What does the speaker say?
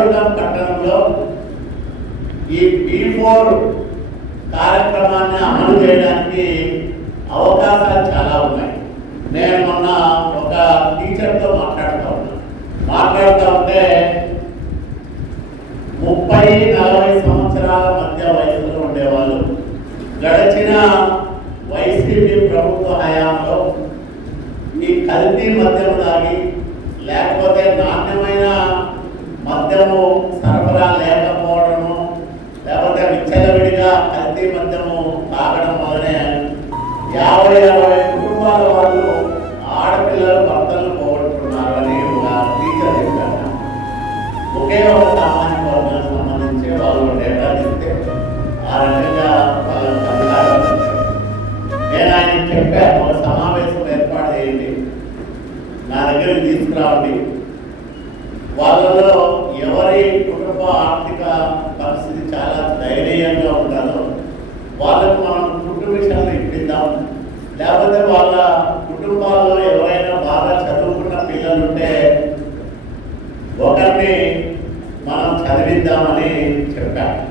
రాయదుర్గం పట్టణంలో ఈ B4 కార్యక్రమాన్ని అమలు చేయడానికి అవకాశాలు చాలా ఉన్నాయి. నేను మొన్న ఒక టీచర్తో మాట్లాడుతూ ఉంటే 30-40 సంవత్సరాల మధ్య వయసులో ఉండేవాళ్ళు గడిచిన వైసీపీ ప్రభుత్వ హయాంలో ఈ కల్తీ మద్యం తాగి లేకపోతే నాణ్యమైన మద్యము సరఫరా లేకపోవడము లేకపోతే విచ్చలవిడిగా కల్తీ మద్యము తాగడం వల్లనే 50-60 కుటుంబాల వాళ్ళు ఆడపిల్లలు భర్తలను పోగొట్టుకున్నారు అని ఒక టీచర్ చెప్పారు. ఒకే ఒక సామాజిక వర్గానికి సంబంధించి వాళ్ళు డేటా చెప్తే ఆ రకంగా వాళ్ళ నేను ఆయన చెప్పాను, ఒక సమావేశం ఏర్పాటు చేయండి, నా దగ్గరికి తీసుకురావండి, వాళ్ళలో ఎవరి కుటుంబ ఆర్థిక పరిస్థితి చాలా దయనీయంగా ఉంటుందో వాళ్ళకు మనం ఫుడ్ విషయాలు ఇప్పిద్దాం, లేకపోతే వాళ్ళ కుటుంబాల్లో ఎవరైనా బాగా చదువుకున్న పిల్లలు ఉంటే ఒకరిని మనం చదివిద్దామని చెప్పాను.